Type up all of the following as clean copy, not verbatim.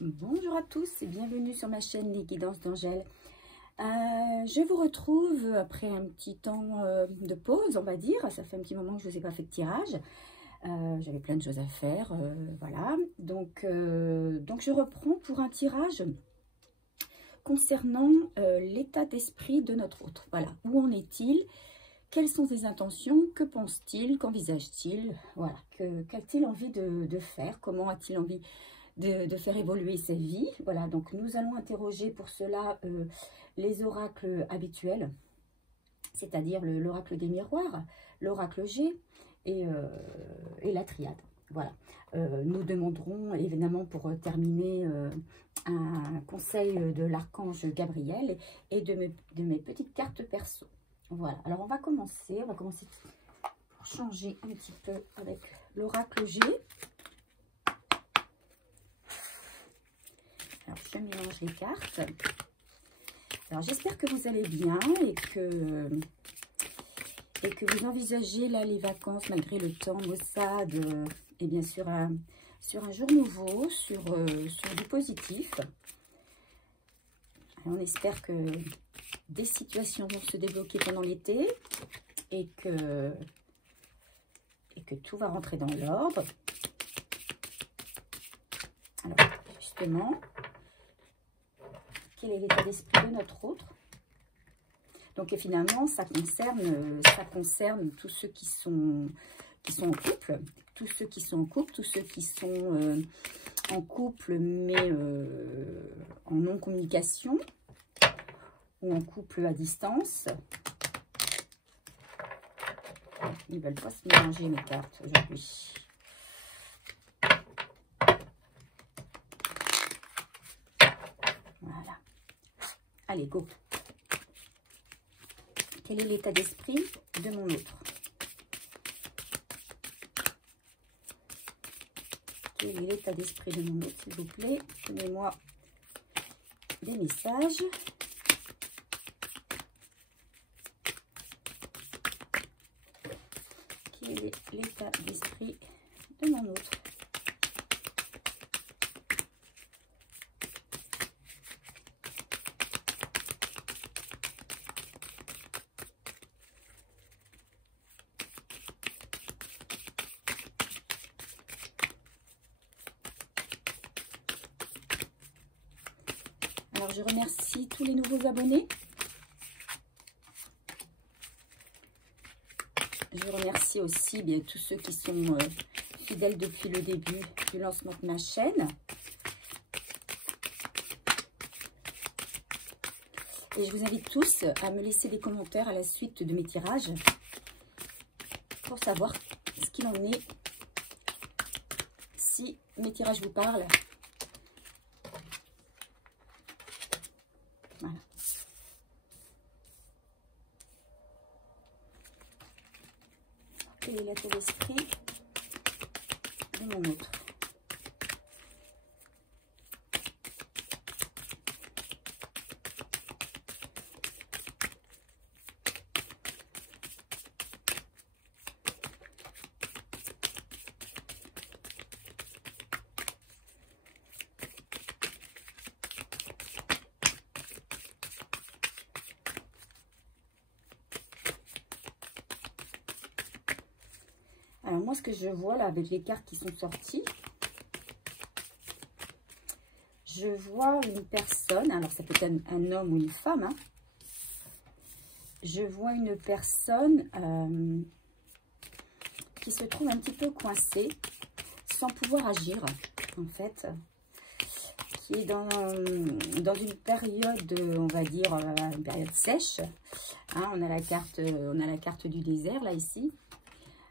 Bonjour à tous et bienvenue sur ma chaîne Les Guidances d'Angèle. Je vous retrouve après un petit temps de pause, on va dire. Ça fait un petit moment que je ne vous ai pas fait de tirage. J'avais plein de choses à faire, voilà. Donc je reprends pour un tirage concernant l'état d'esprit de notre autre. Voilà, où en est-il? Quelles sont ses intentions? Que pense-t-il? Qu'envisage-t-il? Voilà, qu'a-t-il envie de faire? Comment a-t-il envie de faire évoluer sa vie? Voilà, donc nous allons interroger pour cela les oracles habituels, c'est-à-dire l'oracle des miroirs, l'oracle G et la triade. Voilà, nous demanderons évidemment pour terminer un conseil de l'archange Gabriel et de mes petites cartes perso. Voilà, alors on va commencer pour changer un petit peu avec l'oracle G. Alors je mélange les cartes. Alors j'espère que vous allez bien et que vous envisagez là les vacances malgré le temps maussade et bien sûr sur un jour nouveau, sur du positif. Alors, on espère que des situations vont se débloquer pendant l'été et que tout va rentrer dans l'ordre. Alors justement, quel est l'état d'esprit de notre autre? Donc, et finalement, ça concerne tous ceux qui sont en couple, tous ceux qui sont en couple, mais en non-communication, ou en couple à distance. Ils ne veulent pas se mélanger mes cartes aujourd'hui. Voilà. Allez, go. Quel est l'état d'esprit de mon autre? Quel est l'état d'esprit de mon autre, s'il vous plaît? Donnez-moi des messages. Quel est l'état d'esprit de mon autre? Alors, je remercie tous les nouveaux abonnés. Je remercie aussi bien tous ceux qui sont fidèles depuis le début du lancement de ma chaîne. Et je vous invite tous à me laisser des commentaires à la suite de mes tirages pour savoir ce qu'il en est, si mes tirages vous parlent. Voilà. Quel est l'état d'esprit de mon autre? Alors moi, ce que je vois là avec les cartes qui sont sorties, je vois une personne, alors ça peut être un homme ou une femme, hein. Je vois une personne qui se trouve un petit peu coincée, sans pouvoir agir, en fait, qui est dans une période, on va dire, une période sèche, hein. On a la carte du désert, là, ici.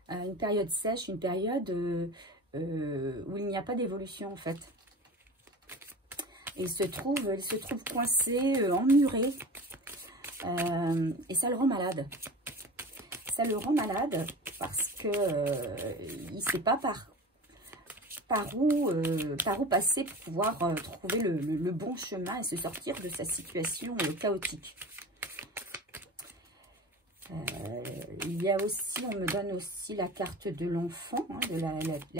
Une période sèche, une période où il n'y a pas d'évolution, en fait. Il se trouve coincé, emmuré, et ça le rend malade. Ça le rend malade parce que il ne sait pas par où passer pour pouvoir trouver le bon chemin et se sortir de sa situation chaotique. il y a aussi, on me donne aussi la carte de l'enfant, hein, de la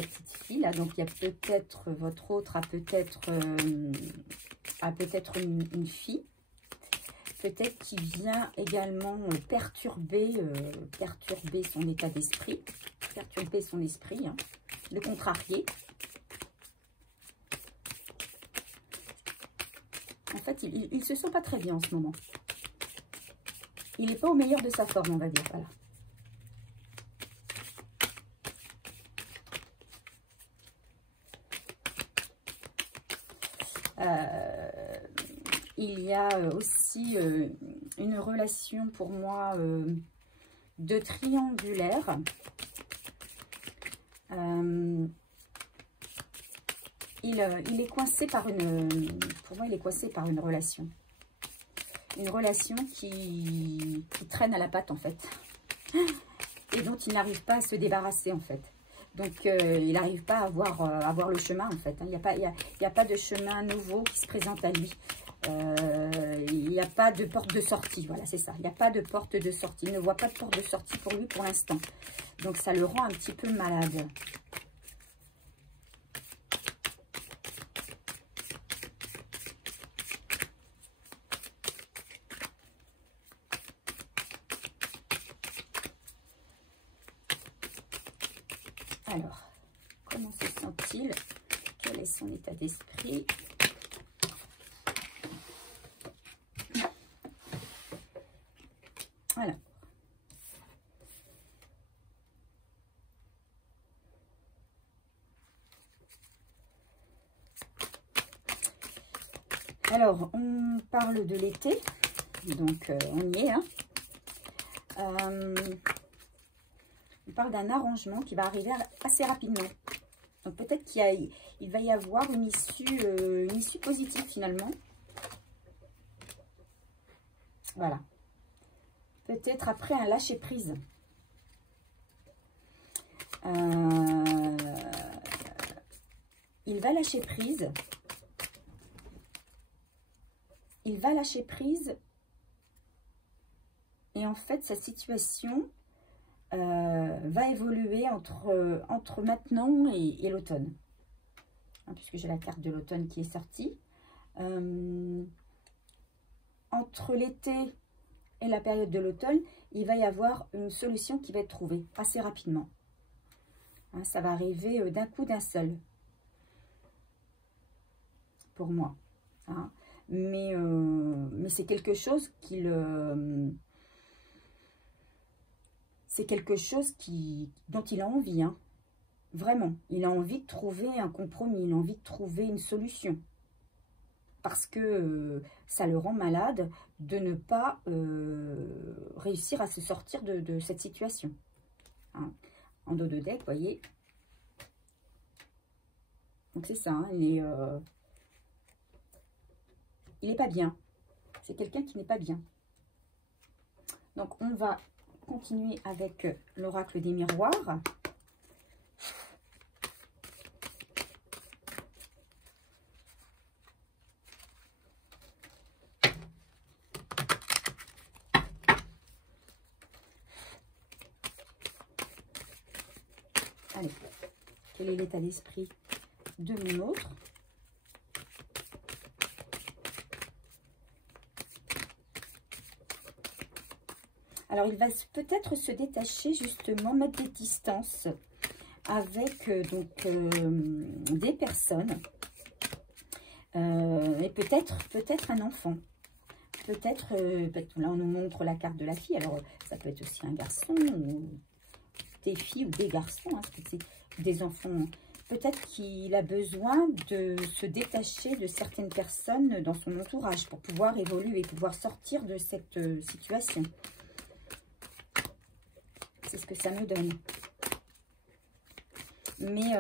petite fille. Là. Donc, il y a peut-être, votre autre a peut-être une fille. Peut-être qu'il vient également perturber son état d'esprit. Perturber son esprit, hein, le contrarier. En fait, il ne se sent pas très bien en ce moment. Il n'est pas au meilleur de sa forme, on va dire. Voilà. Il y a aussi une relation pour moi de triangulaire. Il est coincé par pour moi, il est coincé par une relation. Une relation qui traîne à la patte, en fait. Et dont il n'arrive pas à se débarrasser, en fait. Donc, il n'arrive pas à avoir le chemin, en fait. Il n'y a pas de chemin nouveau qui se présente à lui. Il n'y a pas de porte de sortie. Voilà, c'est ça. Il n'y a pas de porte de sortie. Il ne voit pas de porte de sortie pour lui pour l'instant. Donc, ça le rend un petit peu malade. Alors, comment se sent-il? Quel est son état d'esprit? Voilà. Alors, on parle de l'été, donc on y est. Hein. On parle d'un arrangement qui va arriver assez rapidement. Donc peut-être qu'il va y avoir une issue positive finalement. Voilà. Peut-être après un lâcher-prise. Il va lâcher prise. Il va lâcher prise. Et en fait, sa situation va évoluer entre maintenant et l'automne. Hein, puisque j'ai la carte de l'automne qui est sortie. Entre l'été et la période de l'automne, il va y avoir une solution qui va être trouvée assez rapidement. Hein, ça va arriver d'un coup, d'un seul. Pour moi. Hein. Mais c'est quelque chose c'est quelque chose dont il a envie. Hein. Vraiment. Il a envie de trouver un compromis. Il a envie de trouver une solution. Parce que ça le rend malade de ne pas réussir à se sortir de cette situation. Hein. En dos de deck, vous voyez. Donc c'est ça, hein, il est pas bien. C'est quelqu'un qui n'est pas bien. Donc on va continuer avec l'oracle des miroirs. Allez, quel est l'état d'esprit de mon autre? Alors, il va peut-être se détacher, justement, mettre des distances avec des personnes et peut-être un enfant. Peut-être, là, on nous montre la carte de la fille. Alors, ça peut être aussi un garçon ou des filles ou des garçons, hein, c'est des enfants. Peut-être qu'il a besoin de se détacher de certaines personnes dans son entourage pour pouvoir évoluer, pouvoir sortir de cette situation. C'est ce que ça me donne. Mais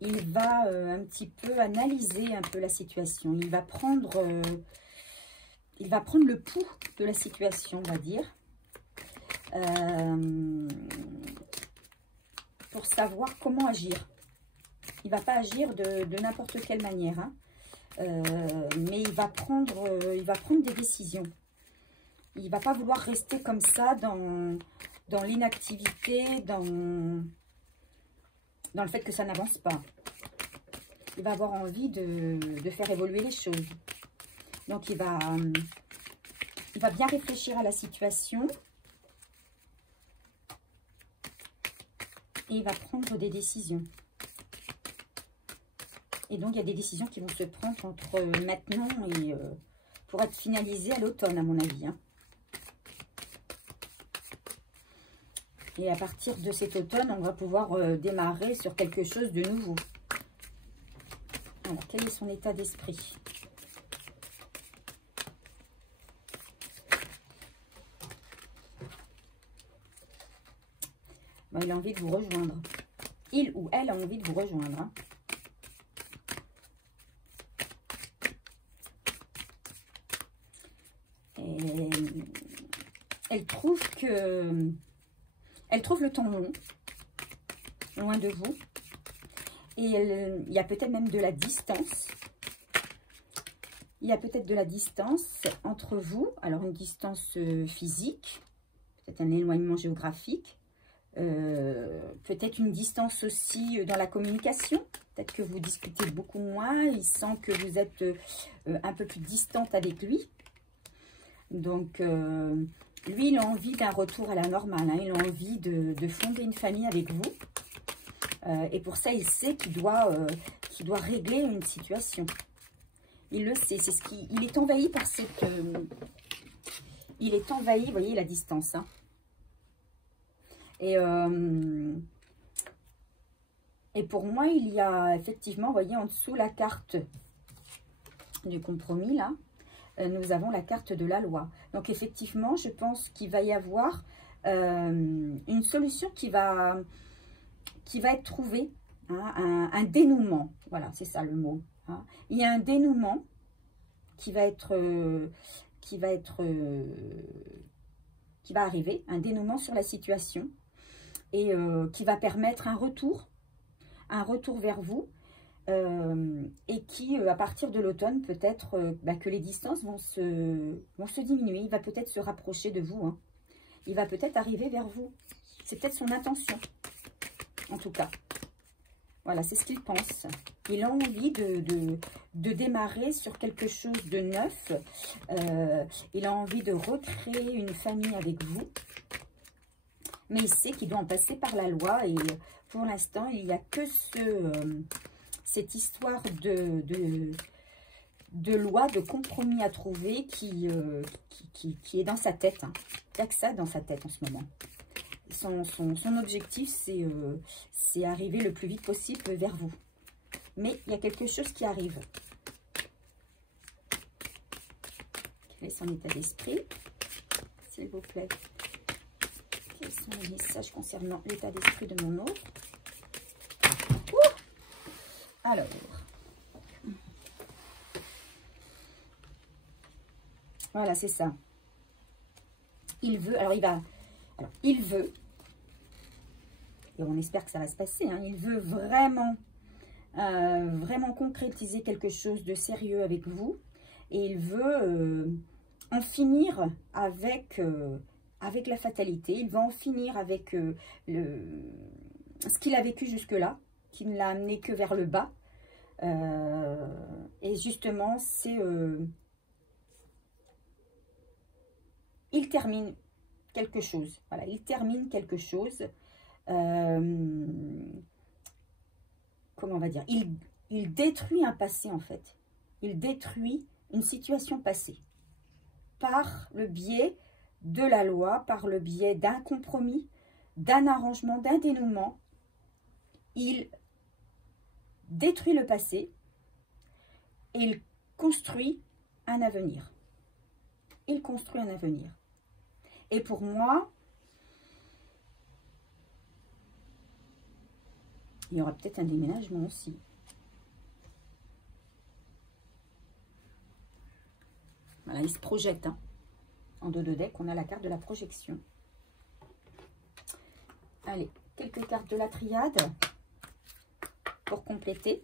il va un petit peu analyser un peu la situation. Il va prendre le pouls de la situation, on va dire. Pour savoir comment agir. Il ne va pas agir de n'importe quelle manière. Hein. Mais il va prendre des décisions. Il ne va pas vouloir rester comme ça dans l'inactivité, dans le fait que ça n'avance pas. Il va avoir envie de faire évoluer les choses. Donc, il va bien réfléchir à la situation. Et il va prendre des décisions. Et donc, il y a des décisions qui vont se prendre entre maintenant et pour être finalisées à l'automne, à mon avis. Hein. Et à partir de cet automne, on va pouvoir démarrer sur quelque chose de nouveau. Alors, quel est son état d'esprit? Bon, il a envie de vous rejoindre. Il ou elle a envie de vous rejoindre. Hein. Et elle trouve que... Elle trouve le temps long, loin de vous. Et il y a peut-être même de la distance. Il y a peut-être de la distance entre vous. Alors, une distance physique, peut-être un éloignement géographique. Peut-être une distance aussi dans la communication. Peut-être que vous discutez beaucoup moins. Il sent que vous êtes un peu plus distante avec lui. Donc, lui, il a envie d'un retour à la normale. Hein. Il a envie de fonder une famille avec vous. Et pour ça, il sait qu'il doit régler une situation. Il le sait. C'est ce qui, il est envahi par cette... il est envahi, vous voyez, la distance. Hein. Et pour moi, il y a effectivement, vous voyez, en dessous, la carte du compromis, là. Nous avons la carte de la loi. Donc, effectivement, je pense qu'il va y avoir une solution qui va être trouvée. Hein, un dénouement. Voilà, c'est ça le mot. Hein. Il y a un dénouement qui va arriver. Un dénouement sur la situation. Et qui va permettre un retour vers vous. Et qui, à partir de l'automne, peut-être que les distances vont se diminuer. Il va peut-être se rapprocher de vous. Hein. Il va peut-être arriver vers vous. C'est peut-être son intention, en tout cas. Voilà, c'est ce qu'il pense. Il a envie de démarrer sur quelque chose de neuf. Il a envie de recréer une famille avec vous. Mais il sait qu'il doit en passer par la loi. Et pour l'instant, il n'y a que cette histoire de loi, de compromis à trouver qui est dans sa tête. Hein. Il n'y a que ça dans sa tête en ce moment. Son objectif, c'est arriver le plus vite possible vers vous. Mais il y a quelque chose qui arrive. Quel est son état d'esprit, s'il vous plaît? Quels sont les messages concernant l'état d'esprit de mon autre? Alors, voilà, c'est ça. Il veut, il veut, et on espère que ça va se passer, hein, il veut vraiment, vraiment concrétiser quelque chose de sérieux avec vous, et il veut en finir avec la fatalité, il va en finir avec ce qu'il a vécu jusque-là, qui ne l'a amené que vers le bas. Et justement, c'est... il termine quelque chose. Voilà, il termine quelque chose. Comment on va dire? Il détruit un passé, en fait. Il détruit une situation passée. Par le biais de la loi, par le biais d'un compromis, d'un arrangement, d'un dénouement. Il détruit le passé et il construit un avenir. Il construit un avenir. Et pour moi, il y aura peut-être un déménagement aussi. Voilà, il se projette. Hein. En dos de deck, on a la carte de la projection. Allez, quelques cartes de la triade. Pour compléter.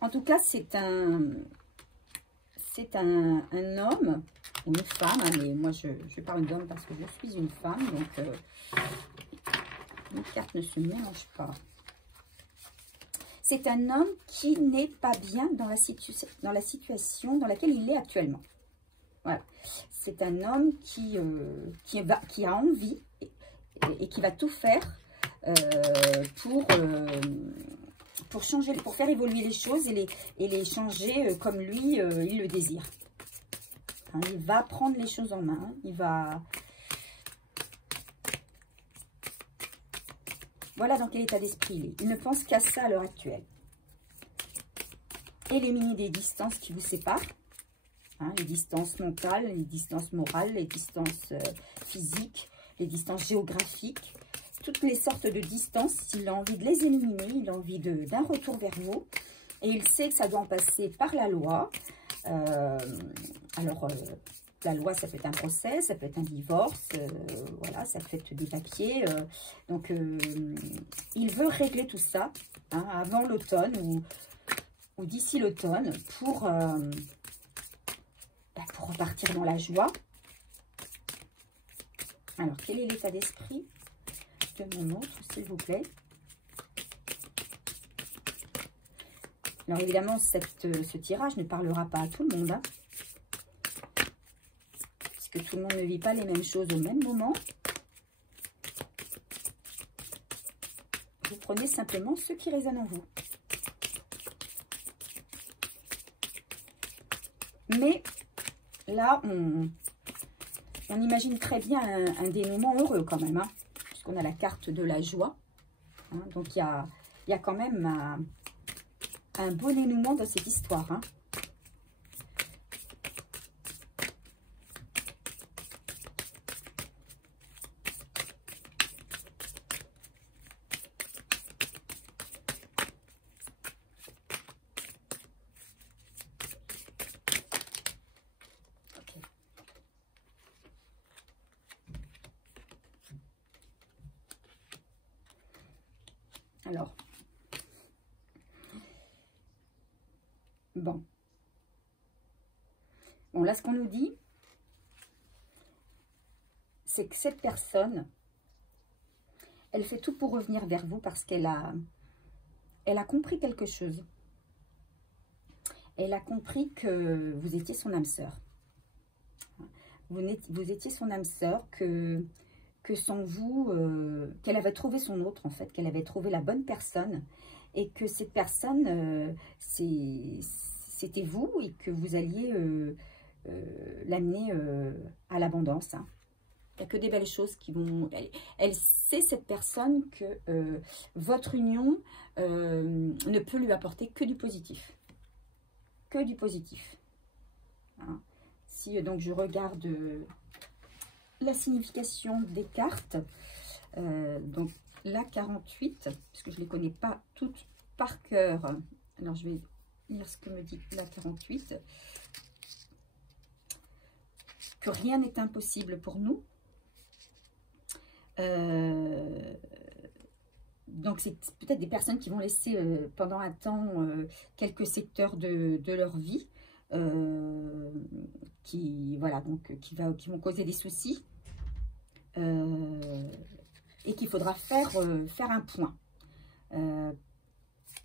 En tout cas, c'est un homme, une femme, hein, mais moi je parle d'homme parce que je suis une femme, donc les cartes ne se mélangent pas. C'est un homme qui n'est pas bien dans la situation dans laquelle il est actuellement. Voilà. C'est un homme qui a envie et qui va tout faire pour changer, pour faire évoluer les choses et les changer comme lui, il le désire. Hein, il va prendre les choses en main. Il va... Voilà dans quel état d'esprit il est. Il ne pense qu'à ça à l'heure actuelle. Éliminez des distances qui vous séparent. Hein, les distances mentales, les distances morales, les distances physiques, les distances géographiques. Toutes les sortes de distances, il a envie de les éliminer, il a envie d'un retour vers vous. Et il sait que ça doit en passer par la loi. La loi, ça peut être un procès, ça peut être un divorce, voilà, ça peut être des papiers. Donc, il veut régler tout ça hein, avant l'automne ou d'ici l'automne pour repartir dans la joie. Alors, quel est l'état d'esprit de mon autre, s'il vous plaît? Alors, évidemment, ce tirage ne parlera pas à tout le monde. Hein, parce que tout le monde ne vit pas les mêmes choses au même moment. Vous prenez simplement ce qui résonne en vous. Mais là, on imagine très bien un dénouement heureux quand même. Hein, puisqu'on a la carte de la joie. Hein, donc, il y a quand même un beau dénouement dans cette histoire. Hein. Okay. Alors, bon, là, ce qu'on nous dit, c'est que cette personne, elle fait tout pour revenir vers vous parce qu'elle a compris quelque chose. Elle a compris que vous étiez son âme sœur. Vous étiez son âme sœur, que sans vous, qu'elle avait trouvé son autre, en fait, qu'elle avait trouvé la bonne personne, et que cette personne, c'était vous, et que vous alliez l'amener à l'abondance. Hein. Il n'y a que des belles choses qui vont... Elle sait, cette personne, que votre union ne peut lui apporter que du positif. Que du positif. Hein. Si donc je regarde la signification des cartes, donc la 48, puisque je ne les connais pas toutes par cœur. Alors je vais lire ce que me dit la 48. Que rien n'est impossible pour nous. Donc, c'est peut-être des personnes qui vont laisser pendant un temps quelques secteurs de leur vie qui vont causer des soucis et qu'il faudra faire un point.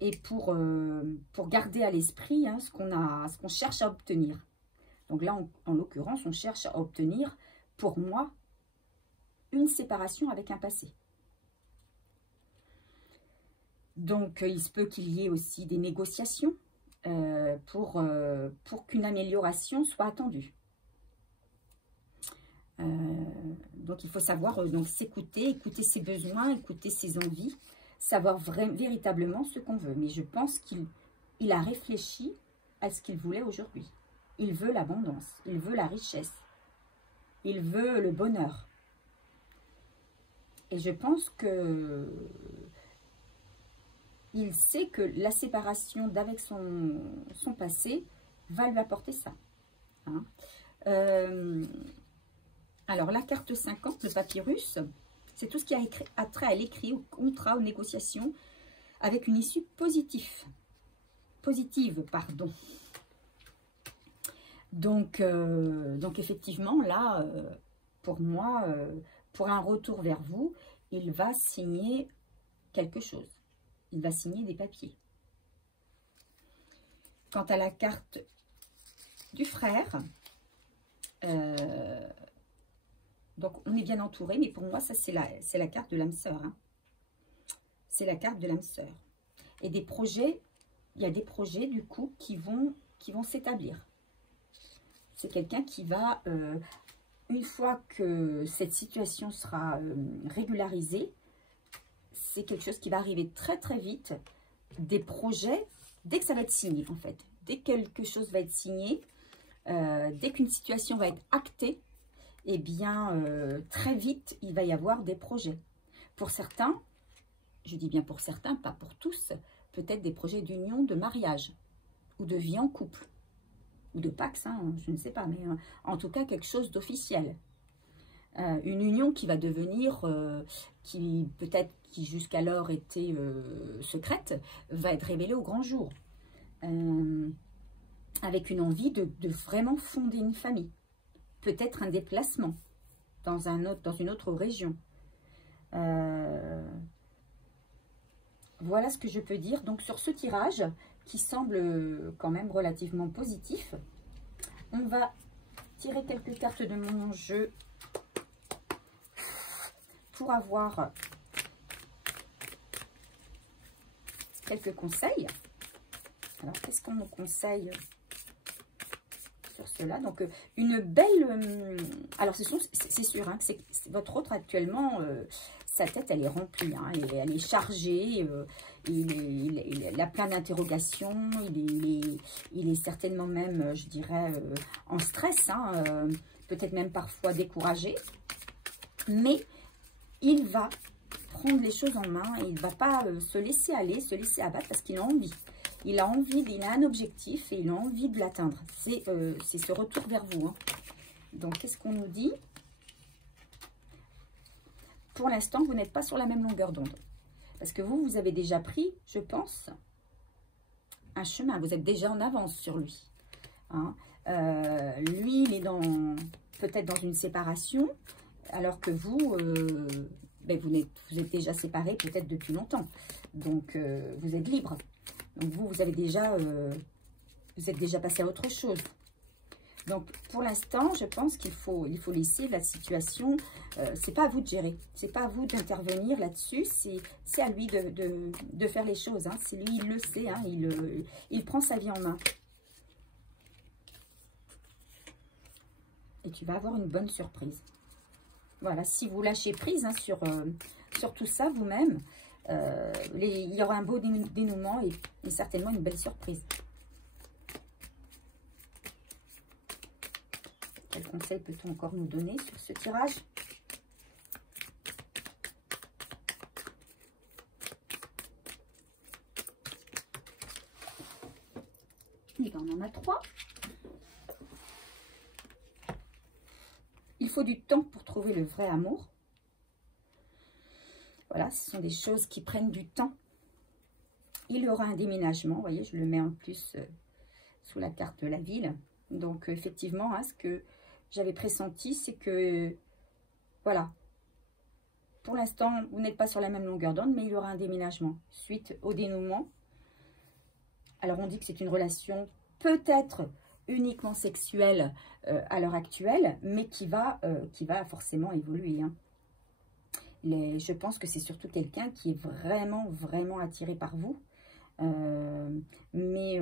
Et pour garder à l'esprit hein, ce qu'on cherche à obtenir. Donc là, en l'occurrence, on cherche à obtenir, pour moi, une séparation avec un passé. Donc, il se peut qu'il y ait aussi des négociations pour qu'une amélioration soit attendue. Donc, il faut savoir s'écouter, écouter ses besoins, écouter ses envies, savoir véritablement ce qu'on veut. Mais je pense qu'il a réfléchi à ce qu'il voulait aujourd'hui. Il veut l'abondance, il veut la richesse, il veut le bonheur. Et je pense que il sait que la séparation d'avec son passé va lui apporter ça. Hein. Alors, la carte 50, le papyrus, c'est tout ce qui a trait à l'écrit, au contrat, aux négociations, avec une issue positive. positive, pardon. Donc effectivement, là, pour moi, pour un retour vers vous, il va signer quelque chose. Il va signer des papiers. Quant à la carte du frère, donc on est bien entouré, mais pour moi, ça c'est la carte de l'âme sœur. Hein. C'est la carte de l'âme sœur. Et des projets, il y a des projets du coup qui vont s'établir. C'est quelqu'un qui va, une fois que cette situation sera régularisée, c'est quelque chose qui va arriver très très vite. Des projets, dès que ça va être signé en fait, dès que quelque chose va être signé, dès qu'une situation va être actée, eh bien très vite il va y avoir des projets. Pour certains, je dis bien pour certains, pas pour tous, peut-être des projets d'union, de mariage ou de vie en couple. Ou de Pax, hein, je ne sais pas, mais en tout cas quelque chose d'officiel. Une union qui va devenir, qui peut-être qui jusqu'alors était secrète, va être révélée au grand jour. Avec une envie de vraiment fonder une famille. Peut-être un déplacement dans une autre région. Voilà ce que je peux dire. Donc sur ce tirage, qui semble quand même relativement positif, on va tirer quelques cartes de mon jeu pour avoir quelques conseils. Alors, qu'est-ce qu'on nous conseille sur cela? Donc, une belle... alors, c'est sûr hein, que c'est votre autre actuellement... sa tête, elle est remplie, hein, elle est chargée, il a plein d'interrogations, il est certainement même, je dirais, en stress, hein, peut-être même parfois découragé, mais il va prendre les choses en main et il ne va pas se laisser aller, se laisser abattre parce qu'il a envie. Il a un objectif et il a envie de l'atteindre. C'est ce retour vers vous. Hein. Donc, qu'est-ce qu'on nous dit ? Pour l'instant, vous n'êtes pas sur la même longueur d'onde. Parce que vous avez déjà pris, je pense, un chemin. Vous êtes déjà en avance sur lui. Hein. Lui, il est peut-être dans une séparation, alors que vous, vous êtes déjà séparés peut-être depuis longtemps. Donc, vous êtes libre. Donc, vous avez déjà, vous êtes déjà passé à autre chose. Donc, pour l'instant, je pense qu'il faut laisser la situation, c'est pas à vous de gérer, c'est pas à vous d'intervenir là-dessus, c'est à lui de faire les choses. Hein. C'est lui, il le sait, hein, il prend sa vie en main. Et tu vas avoir une bonne surprise. Voilà, si vous lâchez prise hein, sur tout ça vous-même, il y aura un beau dénouement et certainement une belle surprise. Quel conseil peut-on encore nous donner sur ce tirage? Et bien, on en a 3. Il faut du temps pour trouver le vrai amour. Voilà, ce sont des choses qui prennent du temps. Il y aura un déménagement. Vous voyez, je le mets en plus sous la carte de la ville. Donc, effectivement, hein, ce que j'avais pressenti, c'est que, voilà, pour l'instant, vous n'êtes pas sur la même longueur d'onde, mais il y aura un déménagement suite au dénouement. Alors, on dit que c'est une relation peut-être uniquement sexuelle à l'heure actuelle, mais qui va forcément évoluer. Hein. Je pense que c'est surtout quelqu'un qui est vraiment, vraiment attiré par vous. Mais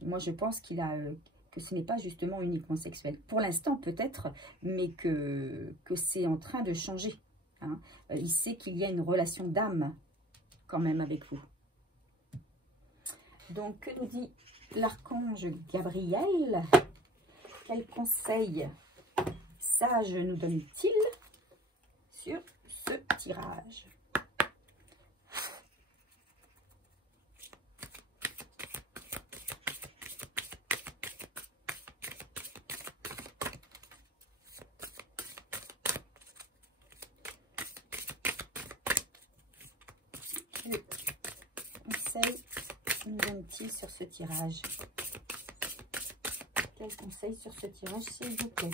moi, je pense que ce n'est pas justement uniquement sexuel. Pour l'instant, peut-être, mais que c'est en train de changer. Hein. Il sait qu'il y a une relation d'âme quand même avec vous. Donc, que nous dit l'archange Gabriel? Quel conseil sage nous donne-t-il sur ce tirage? nous donne-t-il sur ce tirage? Quel conseil sur ce tirage, s'il vous plaît?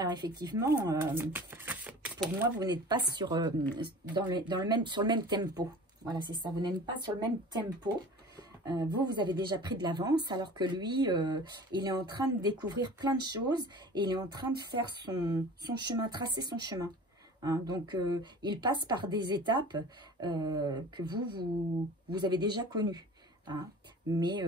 Alors effectivement, pour moi, vous n'êtes pas sur, sur le même tempo. Voilà, c'est ça, vous n'êtes pas sur le même tempo. Vous avez déjà pris de l'avance, alors que lui, il est en train de découvrir plein de choses et il est en train de faire son chemin, tracer son chemin. Hein. Donc, il passe par des étapes que vous avez déjà connues. Hein. Mais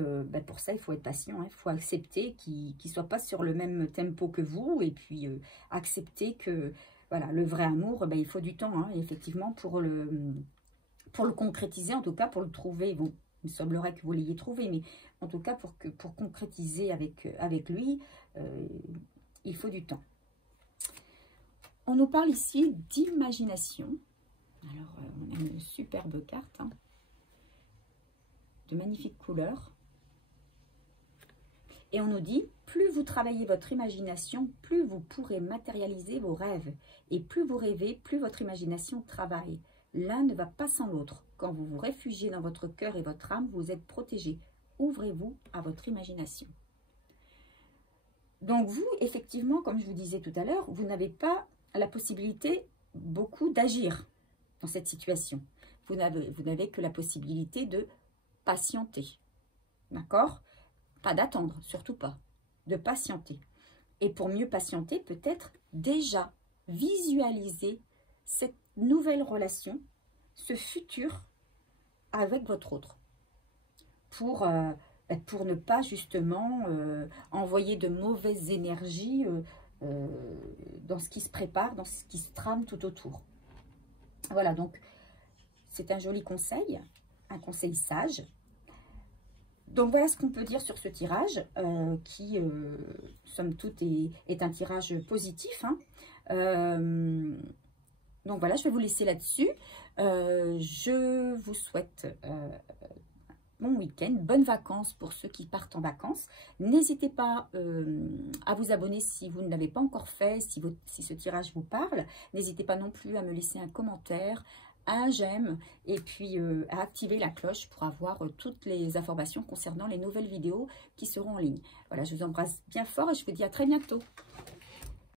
pour ça, il faut être patient, hein. Il faut accepter qu'il ne soit pas sur le même tempo que vous. Et puis, accepter que voilà, le vrai amour, il faut du temps, hein, effectivement, pour le concrétiser, en tout cas, pour le trouver. Bon, il semblerait que vous l'ayez trouvé, mais en tout cas, pour concrétiser avec lui, il faut du temps. On nous parle ici d'imagination. Alors, on a une superbe carte, hein. De magnifiques couleurs. Et on nous dit, plus vous travaillez votre imagination, plus vous pourrez matérialiser vos rêves. Et plus vous rêvez, plus votre imagination travaille. L'un ne va pas sans l'autre. Quand vous vous réfugiez dans votre cœur et votre âme, vous êtes protégé. Ouvrez-vous à votre imagination. Donc vous, effectivement, comme je vous disais tout à l'heure, vous n'avez pas la possibilité beaucoup d'agir dans cette situation. Vous n'avez que la possibilité de patienter, d'accord? Pas d'attendre, surtout pas, de patienter. Et pour mieux patienter, peut-être déjà visualiser cette nouvelle relation, ce futur avec votre autre, pour ne pas justement envoyer de mauvaises énergies dans ce qui se prépare, dans ce qui se trame tout autour. Voilà, donc c'est un joli conseil, un conseil sage. Donc voilà ce qu'on peut dire sur ce tirage qui, somme toute, est un tirage positif. Hein. Donc voilà, je vais vous laisser là-dessus. Je vous souhaite bon week-end, bonnes vacances pour ceux qui partent en vacances. N'hésitez pas à vous abonner si vous ne l'avez pas encore fait, si ce tirage vous parle. N'hésitez pas non plus à me laisser un commentaire, un j'aime et puis à activer la cloche pour avoir toutes les informations concernant les nouvelles vidéos qui seront en ligne. Voilà, je vous embrasse bien fort et je vous dis à très bientôt.